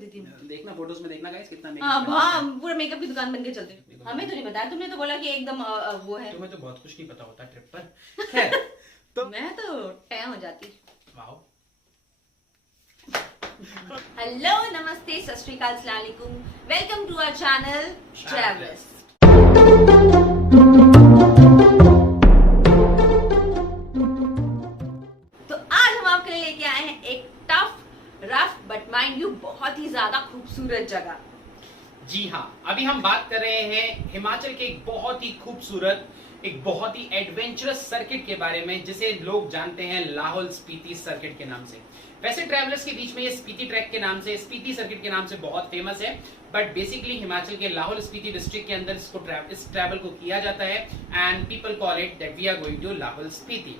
देती हूँ। देखना फोटोज में देखना गाइस कितना हाँ, पूरा मेकअप की दुकान बन के चलते हैं। हमें तो नहीं बताया, तुमने तो बोला कि एकदम वो है। तुम्हें तो बहुत कुछ नहीं पता होता ट्रिप पर। खैर, तो मैं तो टैं हो जाती। वाओ। हेलो, नमस्ते, सत श्री अकाल, अस्सलाम वालेकुम, welcome to our channel travellers. तो आज हम आपके लिए लेके आए हैं एक tough, rough but mind you बहुत ही ज्यादा खूबसूरत जगह। जी हाँ, अभी हम बात कर रहे हैं हिमाचल के एक बहुत ही खूबसूरत, एक बहुत ही एडवेंचरस सर्किट के बारे में, जिसे लोग जानते हैं लाहौल स्पीति सर्किट के नाम से। वैसे ट्रैवलर्स के बीच में ये स्पीति ट्रैक के नाम से, स्पीति सर्किट के नाम से बहुत फेमस है, बट बेसिकली हिमाचल के लाहौल स्पीति डिस्ट्रिक्ट के अंदर इस ट्रैवल को किया जाता है and people call it that we are going to Lahaul Spiti.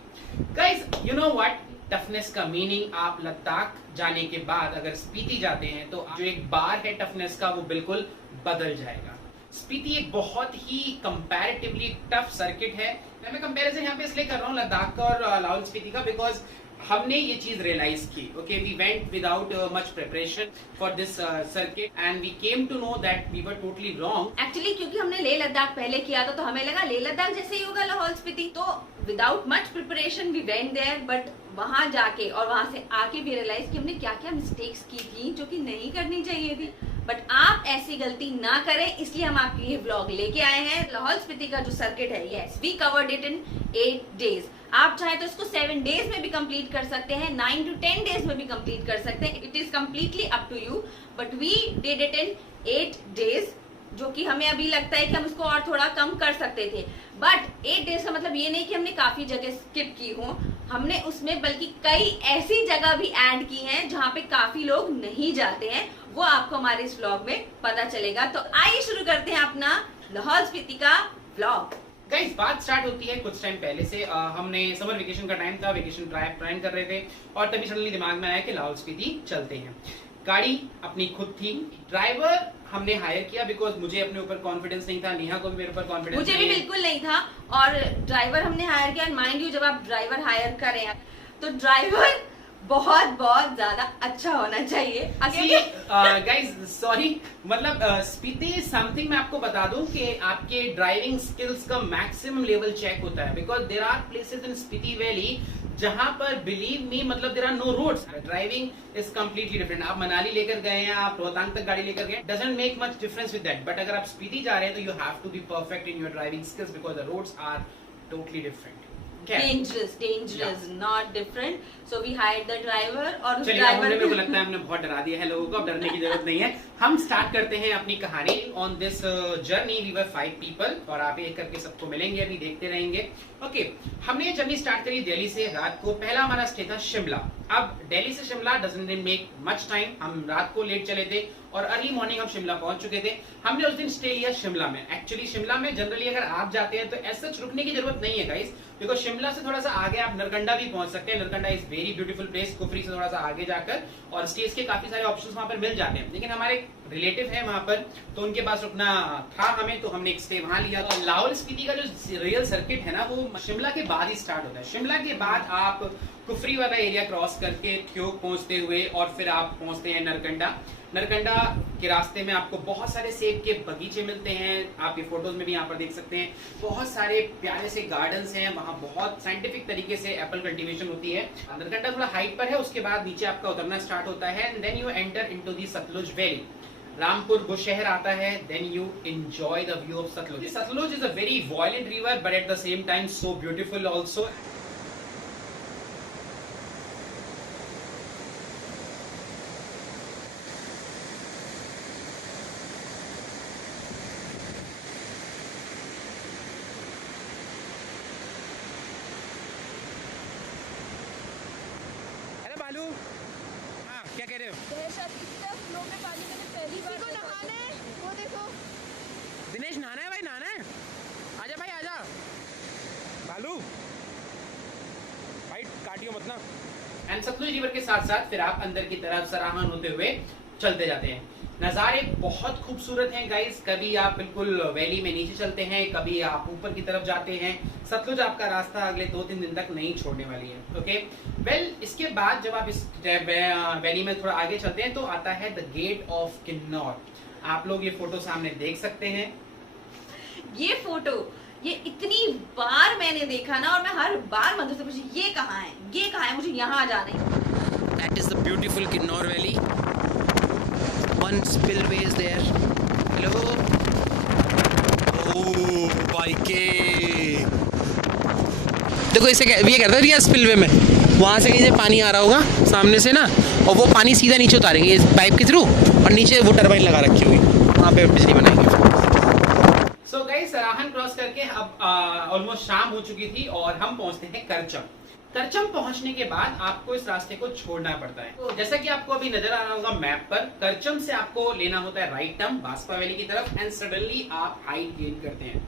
Guys, you know what, toughness का मीनिंग आप लद्दाख जाने के बाद अगर स्पीति जाते हैं तो जो एक बार है टफनेस का वो बिल्कुल बदल जाएगा। स्पीति एक बहुत ही कंपैरेटिवली टफ सर्किट है। मैं कंपैरिजन यहाँ पे इसलिए कर रहा हूँ लद्दाख का और लाहौल स्पीति का, बिकॉज हमने ये चीज रियलाइज की। Okay, we went without much preparation for this circuit and we came to know that we were totally wrong. Actually क्योंकि हमने लेह लद्दाख पहले किया था तो हमें लगा लेह लद्दाख जैसे ही होगा लाहौल स्पीति, तो without much preparation we went there, but वहां जाके और वहां से आके भी रियलाइज कि हमने क्या क्या मिस्टेक्स की थी जो कि नहीं करनी चाहिए थी। बट आप ऐसी गलती ना करें, इसलिए हम आपके लिए व्लॉग लेके आए हैं। लाहौल स्पीति का जो सर्किट है, yes, we covered it in 8 days. आप चाहे तो इसको 7 डेज में भी कंप्लीट कर सकते हैं, 9 to 10 डेज में भी कंप्लीट कर सकते हैं। It is completely up to you, but we did it in 8 days, जो कि हमें अभी लगता है कि हम इसको और थोड़ा कम कर सकते थे। बट 8 डेज का मतलब ये नहीं कि हमने काफी जगह स्किप की हो, हमने उसमें बल्कि कई ऐसी जगह भी ऐड की हैं जहाँ पे काफी लोग नहीं जाते हैं। वो आपको हमारे इस व्लॉग में पता चलेगा। तो आइए शुरू करते हैं अपना लाहौल स्पीति का व्लॉग। गाइस, बात स्टार्ट होती है कुछ टाइम पहले से। हमने समर वेकेशन का टाइम था, वेकेशन प्लान कर रहे थे और तभी सडनली दिमाग में आया कि लाहौल स्पीति चलते हैं। गाड़ी अपनी खुद थी, ड्राइवर हमने हायर किया बिकॉज मुझे अपने ऊपर कॉन्फिडेंस नहीं था, नेहा को भी मेरे ऊपर कॉन्फिडेंस मुझे भी बिल्कुल नहीं था, और ड्राइवर हमने हायर किया। माइंड यू, जब आप ड्राइवर हायर करें तो ड्राइवर बहुत बहुत ज्यादा अच्छा होना चाहिए। गाइस सॉरी, मतलब स्पीति समथिंग मैं आपको बता दूं कि आपके ड्राइविंग स्किल्स का मैक्सिमम लेवल चेक होता है, because there are places in Spiti valley जहां पर बिलीव मी, मतलब there are no roads, driving is completely different. आप मनाली लेकर गए हैं, आप रोहतांग तक गाड़ी लेकर गए, doesn't make much difference with that. But अगर आप स्पीति जा रहे हैं तो you have to be perfect in your driving skills because the roads are totally different. dangerous, not different. So we hired the driver, और चलिए, मेरे को लगता है हमने बहुत डरा दिया है लोगों को, अब डरने की जरूरत नहीं है। हम स्टार्ट करते हैं अपनी कहानी। On this journey we were 5 people, और आप एक करके सबको मिलेंगे, अभी देखते रहेंगे। ओके, हमने ये जर्नी स्टार्ट करी दिल्ली से रात को। पहला हमारा स्टे था शिमला। अब दिल्ली से Shimla doesn't make much time, हम रात को लेट चले थे और अर्ली मॉर्निंग हम शिमला पहुंच चुके थे। हमने उस दिन स्टे लिया शिमला में। एक्चुअली शिमला में जनरली अगर आप जाते हैं तो ऐसा रुकने की जरूरत नहीं है गाइस, बिकॉज शिमला से थोड़ा सा आगे आप नरकंडा भी पहुंच सकते हैं। Narkanda is very beautiful place, Kufri से थोड़ा सा आगे जाकर, और स्टेज के काफी सारे ऑप्शंस वहां पर मिल जाते हैं। लेकिन हमारे रिलेटिव है वहां पर, तो उनके पास रुकना था हमें, तो हमने एक स्टे वहां लिया। तो लाहौल स्पीति का जो रियल सर्किट है ना, वो शिमला के बाद ही स्टार्ट होता है। शिमला के बाद आप कुफरी वाला एरिया क्रॉस करके ठियोग पहुंचते हुए और फिर आप पहुंचते हैं नरकंडा। नरकंडा के रास्ते में आपको बहुत सारे सेब के बगीचे मिलते हैं, आप ये फोटोज में भी यहाँ पर देख सकते हैं। बहुत सारे प्यारे से गार्डन्स हैं, वहाँ बहुत साइंटिफिक तरीके से एप्पल कल्टीवेशन होती है। नरकंडा थोड़ा हाइट पर है, उसके बाद नीचे आपका उतरना स्टार्ट होता है and then you enter into the Sutlej valley. Rampur Bushahr आता है, then you enjoy the view of Sutlej. Sutlej is a very violent river but at the same time so beautiful also. हाँ, क्या कह रहे हो? फ्लो में पानी मैंने पहली बार नहाना है, वो देखो। दिनेश, नहाना है भाई, नहाना है। आजा भाई, आजा। बालू भाई, काटियो मत ना। एंड सतलुज रिवर के साथ साथ फिर आप अंदर की तरफ सराहन होते हुए चलते जाते हैं। नज़ारे बहुत खूबसूरत हैं गाइस। कभी आप बिल्कुल वैली में नीचे चलते हैं, कभी आप ऊपर की तरफ जाते हैं। सतलुज आपका रास्ता अगले 2-3 दिन तक नहीं छोड़ने वाली है। ओके वेल, इसके बाद जब आप इस वैली में थोड़ा आगे चलते हैं तो आता है द गेट ऑफ किन्नौर। आप लोग ये फोटो सामने देख सकते हैं। ये फोटो ये इतनी बार मैंने देखा ना, और मैं हर बार मंदिर से पूछी ये कहाँ है, ये कहाँ है, मुझे यहाँ जाना है। That is the beautiful Kinnor Valley. One spillway is there. Hello. Oh, bike. देखो इसे ये कहता है यार स्पिलवे में वहाँ से कहीं से पानी आ रहा होगा सामने से ना, और वो पानी सीधा नीचे उतारेंगे इस पाइप के थ्रू, और नीचे वो टरबाइन लगा रखी हुई, वहाँ पे बिजली बनाएंगे। सो गाइस, सराहन क्रॉस करके अब ऑलमोस्ट शाम हो चुकी थी और हम पहुंचते हैं करचम। करचम पहुंचने के बाद आपको इस रास्ते को छोड़ना पड़ता है। जैसा कि आपको अभी नजर आ रहा होगा मैप पर, करचम से आपको लेना होता है राइट टर्न बास्पा वैली की तरफ, एंड सडनली आप हाइट गेन करते हैं।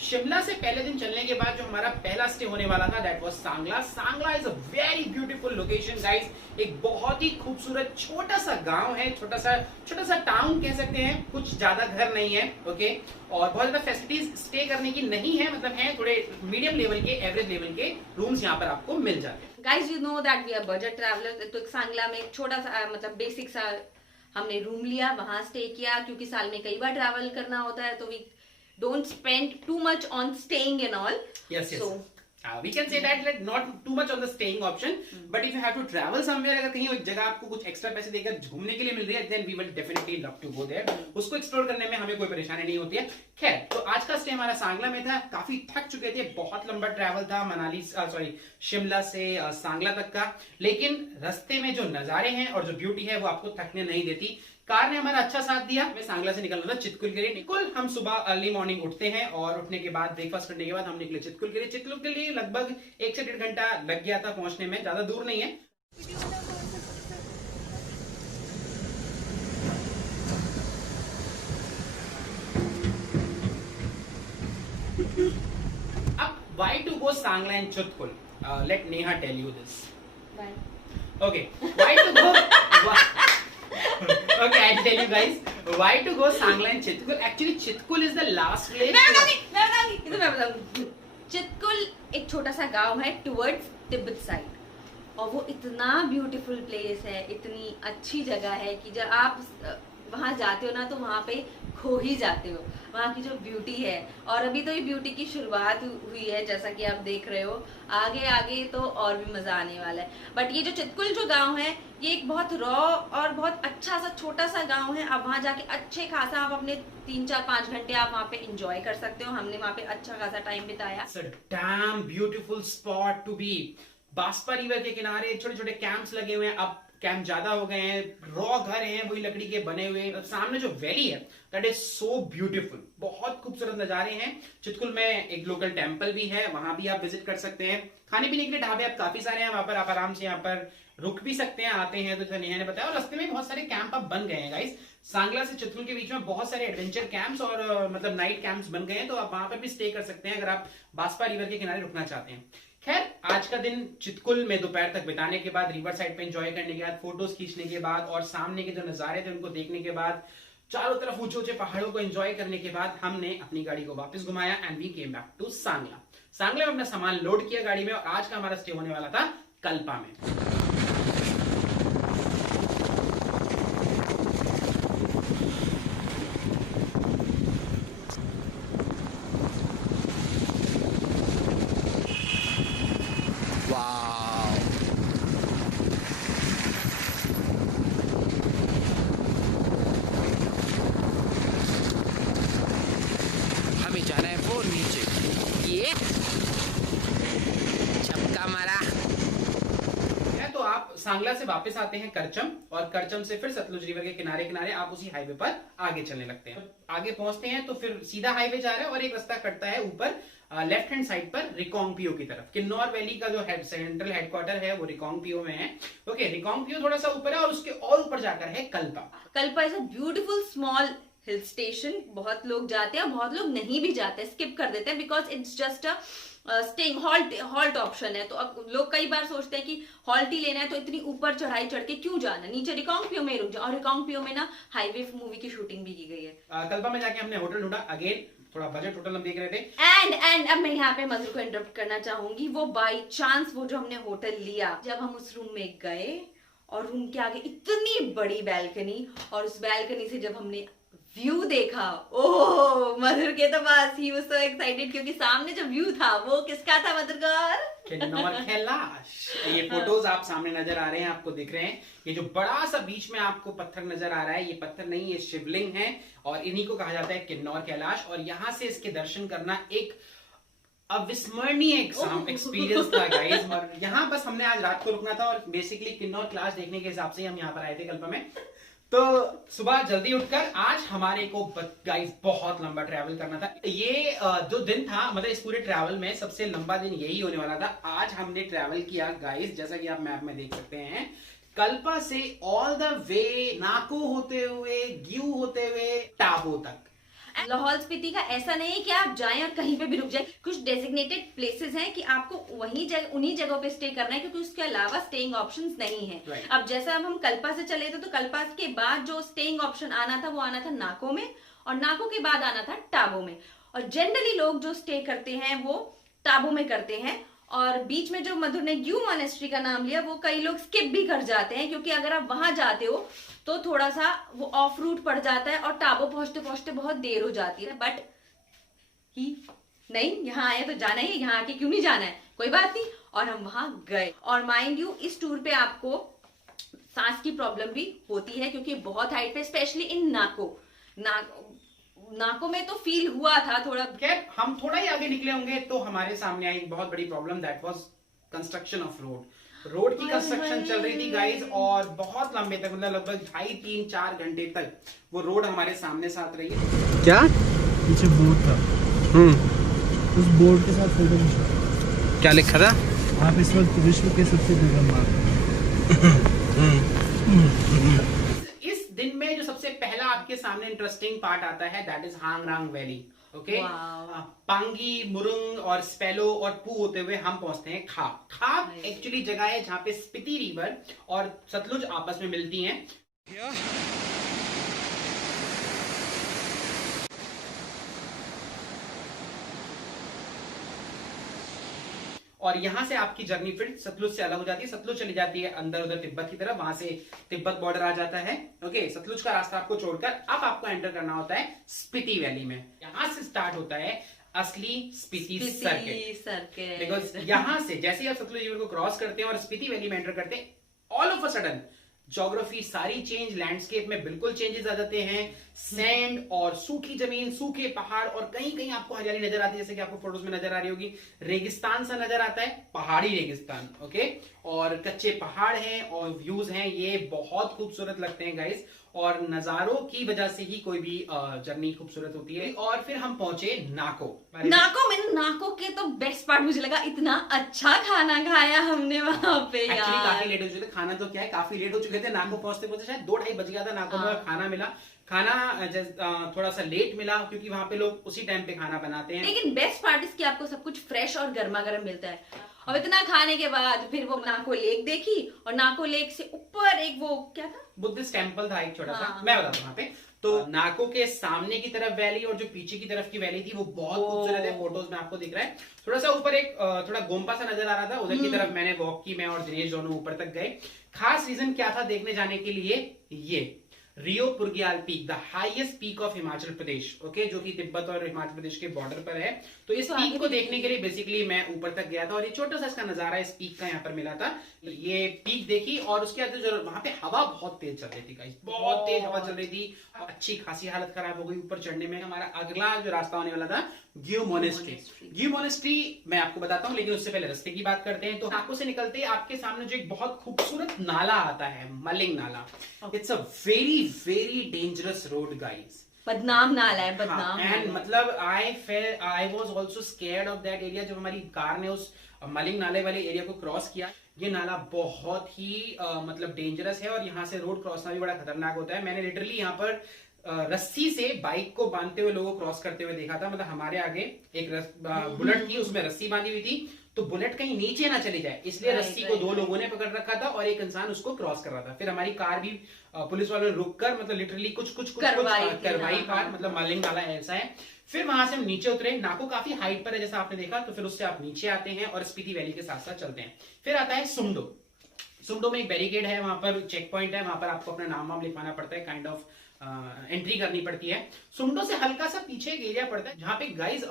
शिमला से पहले दिन चलने के बाद जो हमारा पहला स्टे होने वाला था that was Sangla. Sangla is a very beautiful location guys. एक बहुत ही खूबसूरत छोटा सा गांव है, छोटा सा टाउन कह सकते हैं। कुछ ज्यादा घर नहीं है, ओके, और बहुत ज्यादा फैसिलिटीज स्टे करने की नहीं है, मतलब है थोड़े मीडियम लेवल के, एवरेज लेवल के रूम्स यहाँ पर आपको मिल जाते हैं। Guys you know that we are budget travellers, तो सांगला में एक छोटा सा मतलब बेसिक सा हमने रूम लिया, वहां स्टे किया, क्योंकि साल में कई बार ट्रैवल करना होता है, तो we don't spend too much on staying and all. Yes. So, we can say that like not too much on the staying option, but if you have to travel somewhere, अगर कहीं एक जगह आपको कुछ एक्स्ट्रा पैसे देकर घूमने के लिए मिल रही है, then we will definitely love to go there. उसको एक्सप्लोर करने में हमें कोई परेशानी नहीं होती है। खैर, तो आज का स्टे हमारा सांगला में था। काफी थक चुके थे, बहुत लंबा ट्रैवल था शिमला से सांगला तक का, लेकिन रास्ते में जो नजारे हैं और जो ब्यूटी है वो आपको थकने नहीं देती। कार ने हमारा अच्छा साथ दिया। हमें सांगला से निकलना था चितकुल के लिए। निकुल हम सुबह अर्ली मॉर्निंग उठते हैं और उठने के बाद ब्रेकफास्ट करने के बाद हम निकले चितकुल के लिए। चितकुल के लिए लगभग 1 से 1.5 घंटा लग गया था पहुंचने में, ज्यादा दूर नहीं है। अब why to go Sangla and Chitkul? Let Neha tell you this. bye. Okay, why to go? Okay, I'll tell you guys why to go Sangla and Chitkul. Actually, Chitkul is the last place. मैं बताऊंगी। चितकुल एक छोटा सा गांव है towards Tibet side, और वो इतना ब्यूटीफुल प्लेस है, इतनी अच्छी जगह है कि जब आप वहां जाते हो ना तो वहां पे खो ही जाते हो, वहां की जो ब्यूटी है। और अभी तो ये ब्यूटी की शुरुआत हुई है, जैसा कि आप देख रहे हो, आगे आगे तो और भी मजा आने वाला है। बट ये जो चितकुल जो गांव है, ये एक बहुत रॉ और बहुत अच्छा सा छोटा सा गांव है। आप वहां जाके अच्छे खासा आप अपने 3-4-5 घंटे आप वहां पे एंजॉय कर सकते हो। हमने वहां पे अच्छा खासा टाइम बिताया। It's a damn beautiful spot to be. Baspa river के किनारे छोटे छोटे कैंप्स लगे हुए हैं। अब कैंप ज्यादा हो गए हैं, रॉ घर हैं वही लकड़ी के बने हुए। सामने जो वैली है दैट इज सो ब्यूटीफुल, बहुत खूबसूरत नजारे हैं। चितकुल में एक लोकल टेम्पल भी है, वहां भी आप विजिट कर सकते हैं। खाने पीने के लिए ढाबे आप काफी सारे हैं, वहां पर आप आराम से यहाँ पर रुक भी सकते हैं, आते हैं तो नेहा ने बताया। और रास्ते में बहुत सारे कैंप अब बन गए हैं गाइस। सांगला से चितकुल के बीच में बहुत सारे एडवेंचर कैंप्स और मतलब नाइट कैंप्स बन गए हैं, तो आप वहां पर भी स्टे कर सकते हैं अगर आप बास्पा रिवर के किनारे रुकना चाहते हैं। खैर, आज का दिन चितकुल में दोपहर तक बिताने के बाद, रिवर साइड पे एंजॉय करने के बाद, फोटोज खींचने के बाद और सामने के जो नजारे थे उनको देखने के बाद, चारों तरफ ऊंचे ऊंचे पहाड़ों को एंजॉय करने के बाद हमने अपनी गाड़ी को वापस घुमाया and we came back to Sangla. Sangla में अपना सामान लोड किया गाड़ी में और आज का हमारा स्टे होने वाला था कल्पा में। हमें जाना है वो नीचे, ये छक्का मारा। तो कांगला से वापस आते हैं करचम, और करचम से फिर सतलुज रिवर के किनारे किनारे आप उसी हाईवे पर आगे चलने लगते हैं। आगे पहुंचते हैं तो फिर सीधा हाईवे जा रहा है और एक रास्ता कटता है ऊपर लेफ्ट हैंड साइड पर रिकांगपियो की तरफ। किन्नौर वैली का जो सेंट्रल हेडक्वार्टर है वो रिकांगपियो में है। ओके, रिकांगपियो थोड़ा सा ऊपर है और उसके और ऊपर जाकर है Kalpa. Kalpa is a beautiful small hill station. बहुत लोग जाते हैं, बहुत लोग नहीं भी जाते, स्किप कर देते हैं because it's just a staying halt option है। तो अब लोग कई बार सोचते हैं कि हॉल्ट ही लेना है तो इतनी ऊपर चढ़ाई चढ़ के क्यों जाना, नीचे रिकांगपियो में रुक जाओ। और रिकांगपियो में ना हाईवे मूवी की शूटिंग भी की गई है। कल्पा में जाके हमने होटल ढूंढा, अगेन थोड़ा बजट होटल हम देख रहे थे। एंड अब मैं यहाँ पे मधुर को इंटरप्ट करना चाहूंगी। वो बाई चांस वो जो हमने होटल लिया, जब हम उस रूम में गए और रूम के आगे इतनी बड़ी बैल्कनी, और उस बैल्कनी से जब हमने व्यू देखा, ओह मधुर के तो बस ही वाज सो एक्साइटेड, क्योंकि सामने जो व्यू था वो किसका था मधुर गौर? किन्नौर कैलाश। ये फोटोज आप सामने नजर आ रहे हैं, आपको दिख रहे हैं। ये जो बड़ा सा बीच में आपको पत्थर नजर आ रहा है, ये पत्थर नहीं, ये शिवलिंग है और इन्हीं को कहा जाता है किन्नौर कैलाश। और यहाँ से इसके दर्शन करना एक अविस्मरणीय एक्सपीरियंस था गाइस। और यहाँ बस हमने आज रात को रुकना था और बेसिकली किन्नौर कैलाश देखने के हिसाब से हम यहाँ पर आए थे कल्पा में। तो सुबह जल्दी उठकर आज हमारे को गाइस बहुत लंबा ट्रैवल करना था। ये जो दिन था, मतलब इस पूरे ट्रैवल में सबसे लंबा दिन यही होने वाला था। आज हमने ट्रैवल किया गाइस, जैसा कि आप मैप में देख सकते हैं, कल्पा से ऑल द वे नाको होते हुए, ग्यू होते हुए टाबो तक। लाहौल स्पीति का ऐसा नहीं है कि आप जाएं और कहीं पे भी रुक जाएं। कुछ डेजिग्नेटेड प्लेसेस हैं कि आपको उन्हीं जगहों पे स्टे करना है, क्योंकि उसके अलावा स्टेइंग ऑप्शंस नहीं है। Right. अब जैसा हम कल्पा से चले थे तो कल्पा के बाद जो स्टेइंग ऑप्शन आना था वो आना था नाको में, और नाको के बाद आना था टाबो में। और जनरली लोग जो स्टे करते हैं वो टाबो में करते हैं। और बीच में जो मधुर ने ग्यू मॉनेस्ट्री का नाम लिया, वो कई लोग स्किप भी कर जाते हैं, क्योंकि अगर आप वहां जाते हो तो थोड़ा सा वो ऑफ रूट पड़ जाता है और टाबो पहुंचते पहुंचते बहुत देर हो जाती है। बट ही नहीं, यहाँ आए तो जाना ही है, यहाँ आके क्यों नहीं जाना है, कोई बात नहीं। और हम वहां गए। और माइंड यू, इस टूर पे आपको सांस की प्रॉब्लम भी होती है, क्योंकि बहुत हाइट पे, स्पेशली इन नाको में तो फील हुआ था थोड़ा। खैर, हम थोड़ा ही आगे निकले होंगे तो हमारे सामने आई एक बहुत बड़ी problem, that was construction of road की कंस्ट्रक्शन चल रही थी गाइस, और बहुत लंबे तक, मतलब लगभग 2.5, 3, 4 घंटे तक वो रोड हमारे सामने साथ रही है। क्या पीछे बोर्ड था, उस बोर्ड के साथ फोटो खींचा। क्या लिखा था? आप इस वक्त विश्व के सबसे दुर्गम मार्ग। इस दिन में जो सबसे पहला आपके सामने इंटरेस्टिंग पार्ट आता है, that is Hangrang valley. Okay, Pangi, Murung और स्पेलो और पू होते हुए हम पहुंचते हैं खाप। खाप एक्चुअली जगह है जहां पे स्पीति रिवर और सतलुज आपस में मिलती हैं। और यहां से आपकी जर्नी फिर सतलुज से अलग हो जाती है। सतलुज चली जाती है अंदर उधर तिब्बत की तरफ, वहां से तिब्बत बॉर्डर आ जाता है। ओके, सतलुज का रास्ता आपको छोड़कर अब आपको एंटर करना होता है स्पीति वैली में। यहां से स्टार्ट होता है असली स्पीति सर्किट। बिकॉज यहां से जैसे ही आप सतलुज रिवर को क्रॉस करते हैं और स्पीति वैली में एंटर करते हैं, all of a sudden geography सारी चेंज, लैंडस्केप में बिल्कुल चेंजेस आ जाते हैं। सैंड और सूखी जमीन, सूखे पहाड़, और कहीं कहीं आपको हरियाली नजर आती है, जैसे कि आपको फोटोज में नजर आ रही होगी। रेगिस्तान सा नजर आता है, पहाड़ी रेगिस्तान। ओके, और कच्चे पहाड़ हैं और व्यूज हैं, ये बहुत खूबसूरत लगते हैं गाइस। और नजारों की वजह से ही कोई भी जर्नी खूबसूरत होती है। और फिर हम पहुंचे नाको। नाको के तो बेस्ट पार्ट मुझे लगा, इतना अच्छा खाना खाया हमने वहां पे यार। काफी लेट हो चुके थे, खाना तो क्या है, काफी लेट हो चुके थे। नाको पहुंचते पहुंचते शायद 2-2:30 बज गया था नाको में। खाना मिला, खाना थोड़ा सा लेट मिला, क्योंकि वहां पे लोग उसी टाइम पे खाना बनाते हैं। लेकिन बेस्ट पार्ट इसकी, आपको सब कुछ फ्रेश और गर्मा गर्म मिलता है। और इतना खाने के बाद फिर वो नाको लेक देखी, और नाको लेक से ऊपर एक वो क्या था, बुद्धिस्ट टेम्पल था एक छोटा सा, मैं बताता हूँ वहां पे। तो नाको के सामने की तरफ वैली और जो पीछे की तरफ की वैली थी वो बहुत खूबसूरत है, फोटोज में आपको दिख रहा है। थोड़ा सा ऊपर एक थोड़ा गोम्पा सा नजर आ रहा था, उधर की तरफ मैंने वॉक की, मैं और दिनेश दोनों ऊपर तक गए। खास रीजन क्या था देखने जाने के लिए, ये Reo Purgyal peak, the highest peak of Himachal Pradesh, okay, जो कि तिब्बत और हिमाचल प्रदेश के बॉर्डर पर है। तो इस पीक को देखने के लिए बेसिकली मैं ऊपर तक गया था और ये छोटा सा इसका नजारा इस पीक का यहाँ पर मिला था। ये पीक देखी और उसके बाद जो वहां पे हवा बहुत तेज चल रही थी गाइस, बहुत तेज हवा चल रही थी, अच्छी खासी हालत खराब हो गई ऊपर चढ़ने में। हमारा अगला जो रास्ता होने वाला था ग्यू मोनेस्ट्री। ग्यू मोनेस्ट्री मैं आपको बताता हूँ, लेकिन उससे पहले रास्ते की बात करते हैं। तो नाको से निकलते आपके सामने जो एक बहुत खूबसूरत नाला आता है, मलिंग नाला। It's a very very dangerous road guys, बदनाम नाला है, बदनाम। एंड मतलब I was also scared of that area. जब हमारी कार ने उस मलिंग नाले वाले एरिया को क्रॉस किया, ये नाला बहुत ही मतलब डेंजरस है और यहाँ से रोड क्रॉस करना भी बड़ा खतरनाक होता है। मैंने लिटरली यहाँ पर रस्सी से बाइक को बांधते हुए लोगों को क्रॉस करते हुए देखा था। मतलब हमारे आगे एक बुलेट थी, उसमें रस्सी बांधी हुई थी, तो बुलेट कहीं नीचे ना चली जाए इसलिए रस्सी को दो लोगों ने पकड़ रखा था और एक इंसान उसको क्रॉस कर रहा था। फिर हमारी कार भी पुलिस वालों ने रुककर मतलब लिटरली कुछ करवाई पार, मतलब मलिंग नाला ऐसा है। फिर वहां से हम नीचे उतरे। नाको काफी हाइट पर है जैसा आपने देखा, तो फिर उससे आप नीचे आते हैं और स्पीति वैली के साथ साथ चलते हैं। फिर आता है सुमडो। सुमडो में एक बैरिकेड है, वहां पर चेक पॉइंट है, वहां पर आपको अपना नाम वाम लिखवाना पड़ता है, काइंड ऑफ एंट्री करनी पड़ती है। सुमडो से हल्का सा पीछे एक एरिया पड़ता है जहाँ पे गाइस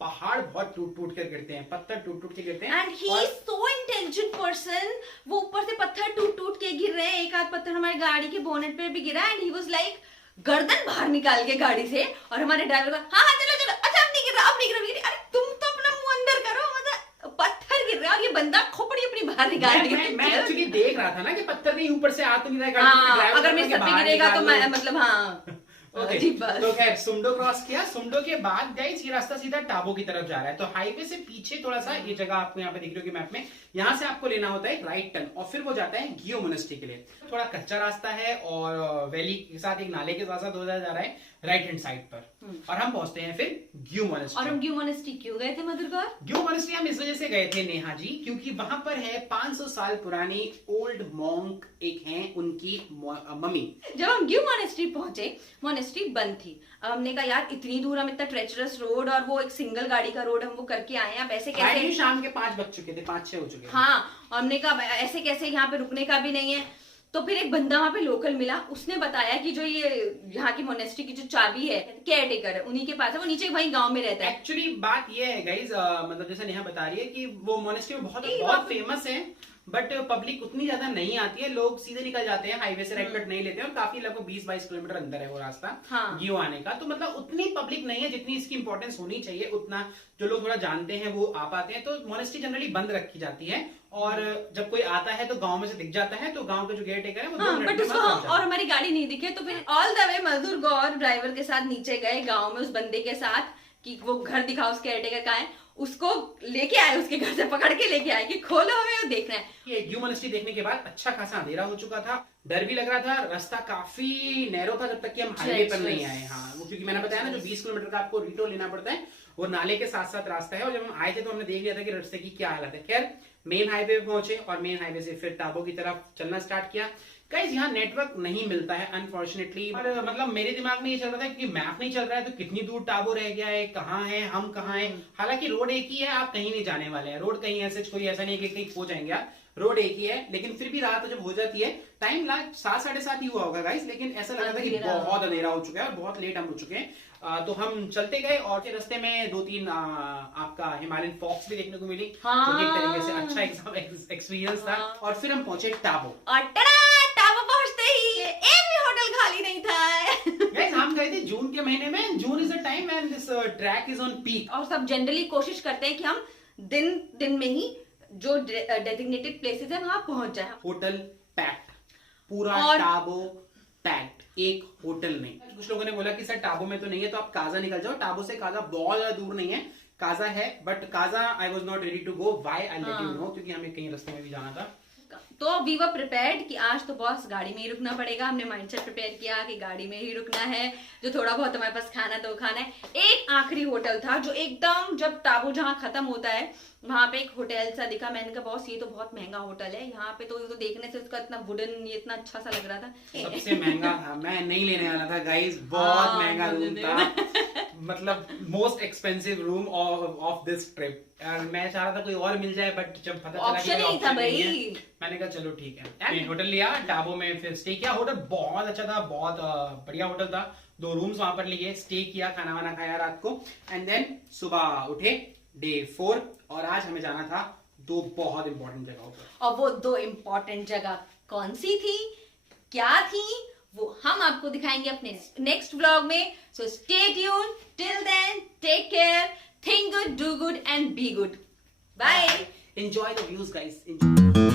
पहाड़ बहुत टूट टूट कर गिरते हैं, पत्थर टूट टूट के गिरते हैं। And he is so intelligent person, वो ऊपर से पत्थर टूट टूट के गिर रहे हैं। एक आध पत्थर हमारी गाड़ी के बोनेट पे भी गिरा एंड ही वाज लाइक गर्दन बाहर निकाल के गाड़ी से, और हमारे ड्राइवर का हाँ चलो चलो, अच्छा अब नहीं गिर रहा, अब नहीं गिर रहा। अरे तुम तो अपना मुंह अंदर करो, मतलब पत्थर गिर रहा है और ये बंदा खोपड़ी अपनी बाहर निकाल रही है। मैं एक्चुअली देख रहा था ना कि पत्थर कहीं ऊपर से आ तो नहीं रहा है, अगर मेरे सर पे गिरेगा तो मैं मतलब हाँ। Okay. तो खैर सुमडो क्रॉस किया। सुमडो के बाद गाइस ये रास्ता सीधा टाबो की तरफ जा रहा है। तो हाईवे से पीछे थोड़ा सा ये जगह आपको यहाँ पे दिख रही होगी मैप में, यहाँ से आपको लेना होता है राइट टर्न और फिर वो जाता है गियो मोनेस्ट्री के लिए। थोड़ा कच्चा रास्ता है और वैली के साथ एक नाले के साथ साथ हो जा रहा है राइट हैंड साइड पर, और हम पहुंचते हैं फिर गियो मोनेस्ट्री। और हम गियो मोनेस्ट्री क्यों गए थे मधुर गौर? गियो मोनेस्ट्री हम इस वजह से गए थे नेहा जी, क्योंकि वहां पर है 500 साल पुरानी ओल्ड मॉन्क एक हैं, उनकी मम्मी। जब हम गियो मोनेस्ट्री पहुंचे, मोनेस्ट्री बंद थी। अब हमने कहा यार इतनी दूर हम इतना ट्रेचरस रोड और वो एक सिंगल गाड़ी का रोड हम वो करके आए हैं, अब ऐसे कैसे? शाम के 5 बज चुके थे, 5-6 हो चुके। हाँ, और हमने कहा ऐसे कैसे, यहाँ पे रुकने का भी नहीं है। तो फिर एक बंदा वहां पे लोकल मिला, उसने बताया कि जो ये यहाँ की मोनेस्ट्री की जो चाबी है केयर टेकर है उन्हीं के पास है, वो नीचे वही गांव में रहता है। एक्चुअली बात ये है गाइज, मतलब जैसे नेहा बता रही है कि वो मोनेस्ट्री बहुत फेमस है, बट पब्लिक उतनी ज्यादा नहीं आती है, लोग सीधे निकल जाते हैं, हाईवे से राइट कट नहीं लेते हैं, और काफी लगभग 20-22 किलोमीटर अंदर है वो रास्ता गियो आने का। तो मतलब उतनी पब्लिक नहीं है जितनी इसकी इंपॉर्टेंस होनी चाहिए, उतना जो लोग थोड़ा जानते हैं वो आ पाते हैं। तो मोनेस्ट्री जनरली बंद रखी जाती है और जब कोई आता है तो गांव में से दिख जाता है, तो गांव के जो केयर टेकर है वो 2 मिनट में और हमारी गाड़ी नहीं दिखे, तो फिर all the way Madhur Gaur driver के साथ नीचे गए गाँव में उस बंदे के साथ कि वो घर दिखाओ उस केयर टेकर का है, उसको लेके आए, उसके घर से पकड़ के लेके आए कि खोलो हमें वो देखना है। ये गियो मोनेस्ट्री देखने के बाद अच्छा खासा अंधेरा हो चुका था, डर भी लग रहा था, रास्ता काफी नैरो था जब तक कि हम हाईवे पर नहीं आए। हाँ, वो क्योंकि मैंने बताया ना जो 20 किलोमीटर का आपको रिटो लेना पड़ता है वो नाले के साथ साथ रास्ता है, और जब हम आए थे तो हमने देख लिया था कि रास्ते की क्या हालत है। खैर मेन हाईवे पे पहुंचे और मेन हाईवे से फिर टाबो की तरफ चलना स्टार्ट किया। गाइस यहाँ नेटवर्क नहीं मिलता है अनफॉर्चुनेटली, और मतलब मेरे दिमाग में ये चल रहा था कि मैप नहीं चल रहा है तो कितनी दूर टाबो रह गया है, कहाँ है, हम कहाँ हैं। हालांकि रोड एक ही है, आप कहीं नहीं जाने वाले हैं, रोड कहीं ऐसे कोई ऐसा नहीं है कि कहीं खो जाएंगे आप, रोड एक ही है। लेकिन फिर भी रात जब हो जाती है, टाइम लास्ट 7-7:30 ही हुआ होगा गाइस, लेकिन ऐसा लग रहा था कि बहुत अंधेरा हो चुका है और बहुत लेट हम हो चुके हैं। तो हम चलते गए और फिर रास्ते में 2-3 आपका हिमालयन फॉक्स भी देखने को मिली, जो कि एक तरीके से अच्छा एक्सपीरियंस था। और फिर हम पहुंचे टाबो, और टाबो पहुंचते ही एक भी होटल खाली नहीं था। गाइस हम गए थे जून के महीने में, June is the time and this track is on peak. और सब जनरली कोशिश करते हैं कि हम दिन में ही जो डेजिग्नेटेड प्लेसेस है वहां पहुंच जाए। होटल पैक्ड, पूरा टाबो पैक्ड, एक होटल नहीं। कुछ लोगों ने बोला कि सर टाबो में तो नहीं है तो आप काजा निकल जाओ, टाबो से काजा बहुत ज्यादा दूर नहीं है, काजा है, but Kaza I was not ready to go, why I let you know, क्योंकि हमें कहीं रास्ते में भी जाना था। तो वी वर प्रिपेयर्ड कि आज तो बॉस गाड़ी में ही रुकना पड़ेगा। हमने माइंडसेट प्रिपेयर किया कि गाड़ी में ही रुकना है, जो थोड़ा बहुत हमारे पास खाना तो खाना है। एक आखिरी होटल था जो एकदम जब टाबो जहाँ खत्म होता है वहां पे एक होटल सा दिखा। मैंने कहा बॉस ये तो बहुत महंगा होटल है, यहाँ पे तो देखने से उसका इतना वुडन ये इतना अच्छा सा लग रहा था। सबसे महंगा था, मैं नहीं लेने वाला था गाइस, बहुत महंगा रूम था, मतलब most expensive room of this trip. मैं चाह रहा था कोई और मिल जाए, बट जब पता चला ऑप्शन ही नहीं था भाई। मैंने कहा चलो ठीक है। होटल लिया, टाबो में फिर स्टे किया। होटल बहुत अच्छा था, बहुत बढ़िया होटल था। 2 रूम्स वहां पर लिए, स्टे किया, खाना वाना खाया रात को, एंड देन सुबह उठे डे 4। और आज हमें जाना था 2 बहुत इंपॉर्टेंट जगहों पर। और वो 2 इम्पोर्टेंट जगह कौन सी थी, क्या थी, वो हम आपको दिखाएंगे अपने नेक्स्ट व्लॉग में। So stay tuned, till then take care, think good, do good and be good. Bye. Enjoy the views, guys. Enjoy.